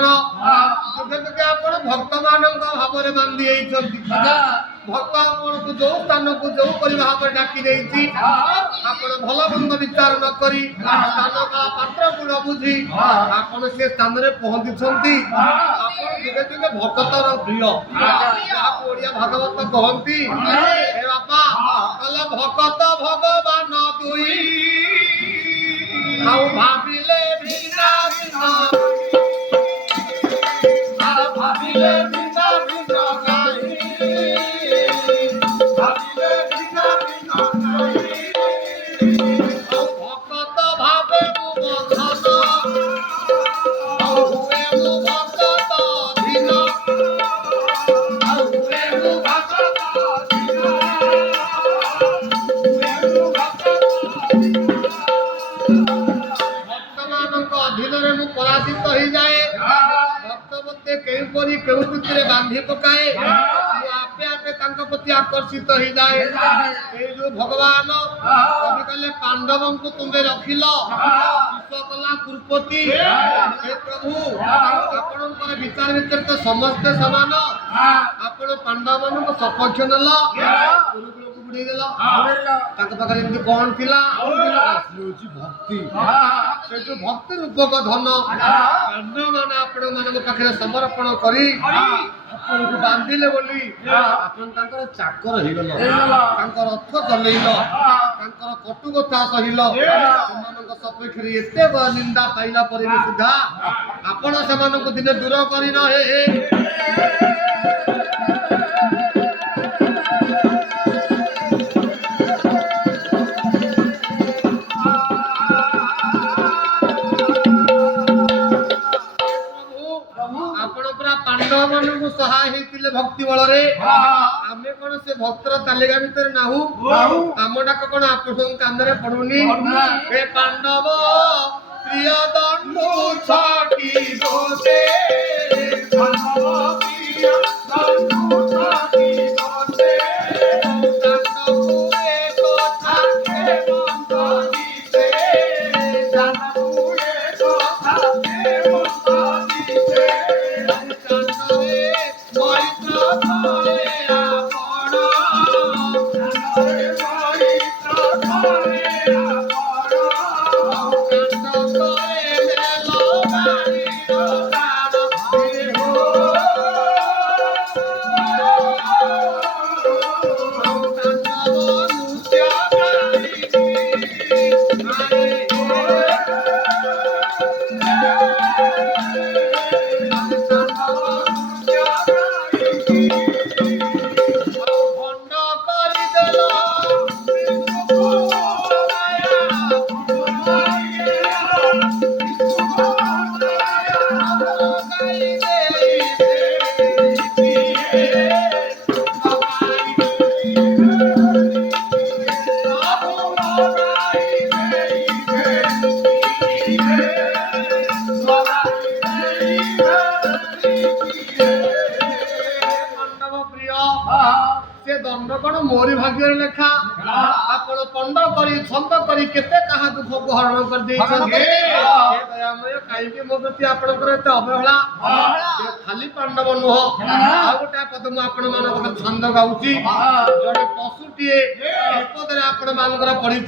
भगवान जुगे आपण भक्त मानक भाव बांधी भक्त आपको जो स्थान को जो भाव डाकी नहीं भल बंद विचार न करी स्थान का पात्र को न बुझी आपन से स्थान में पहुंची जुगे जुगे भक्तर प्रिय ओडिया भागवत कहती हे बापा कल भक्त भगवान दुई भाविले भिन्ना भिन्न भाविले भिन्ना भिन्न भाविले भिन्ना भिन्न भक्त भावे बंधन हुए भक्त भिन्न हुए भक्त अधीन में पराजित हो जाए भक्त मते केपरी केउतिरे बांधी पकाए आपे आपे तांका प्रति आकर्षित हो जाए ए जो भगवान कवि कहले पांडवों को तुमे रखिलो विश्वकला कुरपति हे प्रभु आपनकर विचार भीतर तो समस्त समान आपण पांडव मान को सपक्ष नला गुरुकुल को बुड़ी देला तांका पाखरे एमती कोन थिला भक्ति से जो भक्ति रूपक धन पांडव मान आपण मान पाखरे समर्पण करी आपन को बांधिले बोली आपन तांकर चाकर हे गलो तांकर रथ चलेइलो तांकर कटु कथा सहिलो सेमानक सपक्षरे एते निंदा पाइला परे भी सुधा आपण सेमानक दिने दूर करी न हे पांडव मान सहाय होते भक्ति बल आम कौन से भक्तर तालिका भितर नाहू आम डाक कौन आप कान पड़ुनी हे पांडव प्रिय दंडु छाटी दोसे दंड कौन मोरी भाग्य लेखा आप पंड करी छंद करी केते कहा दुख को हरण कर दे कहीं मो प्रति आपंकर एत अवहेला खाली पांडव नुह आ गोटे पद मुझे छंद गाऊँ जड़े पशुटीए विपद आपण मान पड़ी